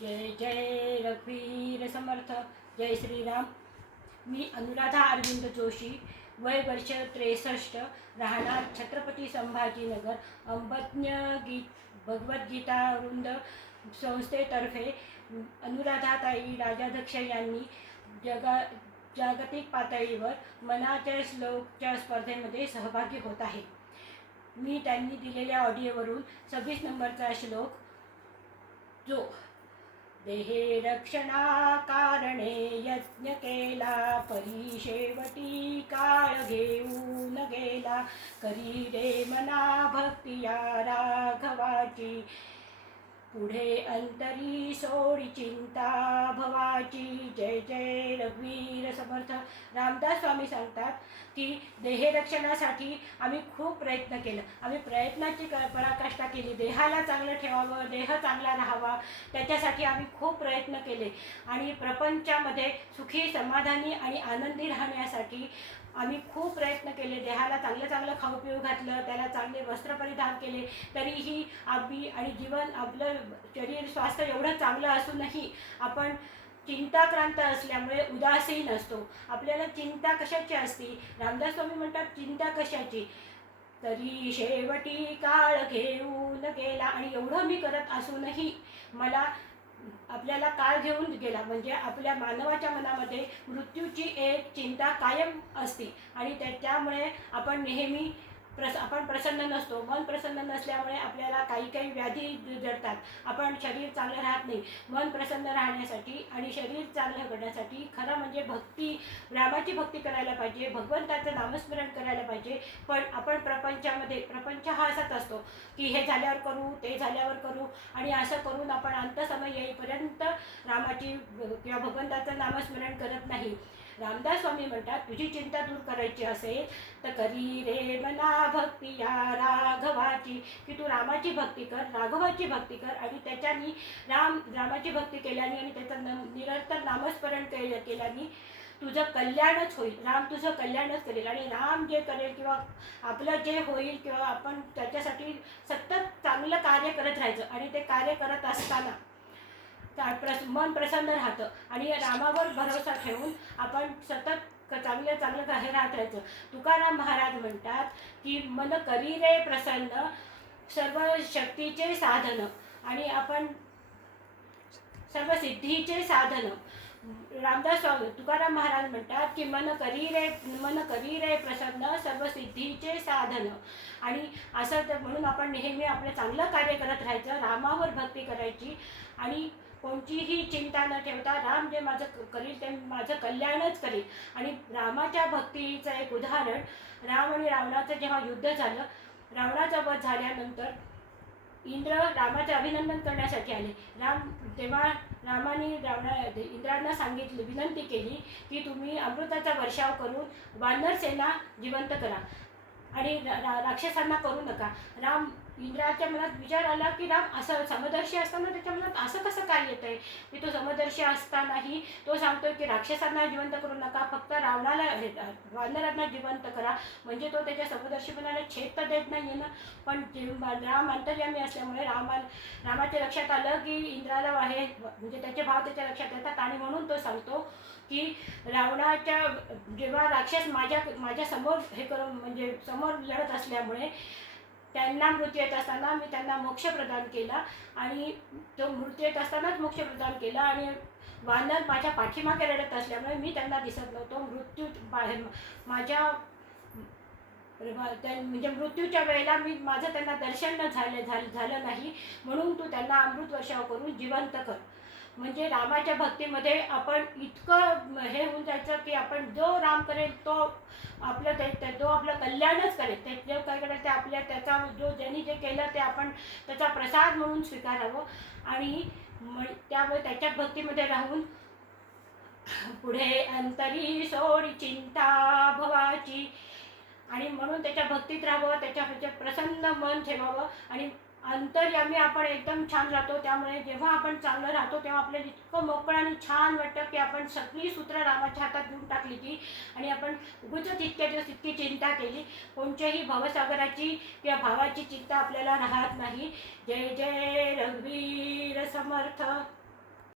जय जय रघुवीर समर्थ जय श्रीराम. मी अनुराधा अरविंद जोशी वय वर्ष त्रेसष्ट राहणार छत्रपती संभाजीनगर अंबज्ञ गीत भगवद्गीता वृंद संस्थेतर्फे. अनुराधाताई राजाध्यक्ष यांनी जगा जागतिक पातळीवर मनाच्या श्लोकच्या स्पर्धेमध्ये सहभागी होत आहे. मी त्यांनी दिलेल्या ऑडिओवरून सव्वीस नंबरचा श्लोक जो देहे रक्षणा कारणे यज्ञ केला परी शेवटी काळ घेऊन गेला. करी रे मना भक्तिया राघवाची पुढे अंतरी सोडी चिंता भवाची. जय जय रघुवीर समर्थ. रामदास स्वामी सांगतात की देहरक्षणासाठी आम्ही खूप प्रयत्न केलं. आम्ही प्रयत्नाची क पराकाष्ठा केली. देहाला चांगलं ठेवावं देह चांगला राहावा त्याच्यासाठी आम्ही खूप प्रयत्न केले. आणि प्रपंचामध्ये सुखी समाधानी आणि आनंदी राहण्यासाठी आम्ही खूप प्रयत्न केले. देहाला चांगलं चांगलं खाऊ पिऊ घातलं त्याला चांगले वस्त्र परिधान केले. तरीही आम्ही आणि जीवन आपलं शरीर स्वास्थ्य एवढं चांगलं असूनही आपण चिंताक्रांत असल्यामुळे उदासहीन असतो आपल्याला चिंता कशाची असती? रामदास स्वामी म्हणतात चिंता कशाची? तरी शेवटी काळ घेऊन गेला आणि एवढं मी करत असूनही मला आपल्याला काळ घेऊन गेला. म्हणजे आपल्या मानवाच्या मनामध्ये मृत्यूची एक चिंता कायम असते आणि त्या त्यामुळे आपण नेहमी प्रस आपण प्रसन्न नसतो. मन प्रसन्न नसल्यामुळे आपल्याला काही काही व्याधी जडतात. आपण शरीर चांगलं राहत नाही. मन प्रसन्न राहण्यासाठी आणि शरीर चांगलं करण्यासाठी खरं म्हणजे भक्ती रामाची भक्ती करायला पाहिजे भगवंताचं नामस्मरण करायला पाहिजे. पण आपण प्रपंचामध्ये प्रपंच हा असाच असतो की हे झाल्यावर करू ते झाल्यावर करू आणि असं करून आपण अंतसमय येईपर्यंत रामाची किंवा भगवंताचं नामस्मरण करत नाही. रामदास स्वामी म्हणतात तुझी चिंता दूर करायची असेल तर करी रे मना भक्ती या राघवाची. की तू रामाची भक्ती कर राघवाची भक्ती कर आणि त्याच्यानी राम रामाची भक्ती केल्याने आणि त्याचं न निरंतर नामस्मरण केलं केल्याने तुझं कल्याणच होईल. राम तुझं कल्याणच करेल आणि राम जे करेल किंवा आपलं जे होईल किंवा आपण त्याच्यासाठी सतत चांगलं कार्य करत राहायचं आणि ते कार्य करत असताना प्रस मन प्रसन्न राहतं. आणि रामावर भरोसा ठेवून आपण सतत चांगलं चांगलं काही राहत राहायचं. तुकाराम महाराज म्हणतात की मन करी रे प्रसन्न सर्व शक्तीचे साधन. आणि आपण सर्व सिद्धीचे साधन. रामदास स्वामी तुकाराम महाराज म्हणतात की मन करी रे मन करी रे प्रसन्न सर्व सिद्धीचे साधन. आणि असं तर म्हणून आपण नेहमी आपलं चांगलं कार्य करत राहायचं रामावर भक्ती करायची. आणि कोणतीही चिंता न ठेवता राम जे माझं करील ते माझं कल्याणच करील. आणि रामाच्या भक्तीचं एक उदाहरण राम आणि रावणाचं जेव्हा युद्ध झालं रावणाचा वध झाल्यानंतर इंद्र रामाचे अभिनंदन करण्यासाठी आले. राम तेव्हा रामाने रावणा इंद्रांना सांगितले विनंती केली की तुम्ही अमृताचा वर्षाव करून वानर सेना जिवंत करा आणि रा- रा- राक्षसांना करू नका. राम इंद्राच्या मनात विचार आला की राम असं समदर्शी असताना त्याच्या मनात असं कसं काय येत आहे की तो समदर्शी असतानाही तो सांगतोय की राक्षसांना जिवंत करू नका फक्त रावणाला हे, वानरांना जिवंत करा. म्हणजे तो त्याच्या समदर्शीपणाला छेद तर देत नाही ना. पण राम अंतर्यामी असल्यामुळे रामा रामाच्या लक्षात आलं की इंद्राला आहे म्हणजे त्याचे भाव त्याच्या लक्षात येतात. आणि म्हणून तो सांगतो की रावणाच्या जेव्हा राक्षस माझ्या माझ्यासमोर हे करून म्हणजे समोर लढत असल्यामुळे त्यांना मृत्यू येत असताना मी त्यांना मोक्ष प्रदान केला आणि तो मृत्यू येत असतानाच मोक्ष प्रदान केला आणि वानर माझ्या पाठीमागे रडत असल्यामुळे मी त्यांना दिसत नव्हतो. मृत्यू बाहेर माझ्या म्हणजे मृत्यूच्या वेळेला मी माझं त्यांना दर्शन न झालं झालं झालं नाही म्हणून तू त्यांना अमृत वर्षाव करून जिवंत कर. म्हणजे रामाच्या भक्तीमध्ये आपण इतकं हे होऊन जायचं की आपण जो राम करेल तो आपलं ते जो आपलं कल्याणच करेल. ते जे काय करेल ते आपल्या त्याचा जो ज्यांनी जे केलं ते आपण त्याचा प्रसाद म्हणून स्वीकारावं. आणि त्यामुळे त्याच्या भक्तीमध्ये राहून पुढे अंतरी सोडी चिंता भवाची. आणि म्हणून त्याच्या भक्तीत राहावं त्याच्या प्रसन्न मन ठेवावं. आणि अंतरयामी आपण एकदम छान राहतो. त्यामुळे जेव्हा आपण चांगलं राहतो तेव्हा आपल्याला इतकं मोकळं आणि छान वाटतं की आपण सगळी सूत्र रामाच्या हातात देऊन टाकली ती आणि आपण उगच इतक्या दिवस इतकी चिंता केली. कोणत्याही भवसागराची किंवा भावाची चिंता आपल्याला राहत नाही. जय जय रघुवीर समर्थ.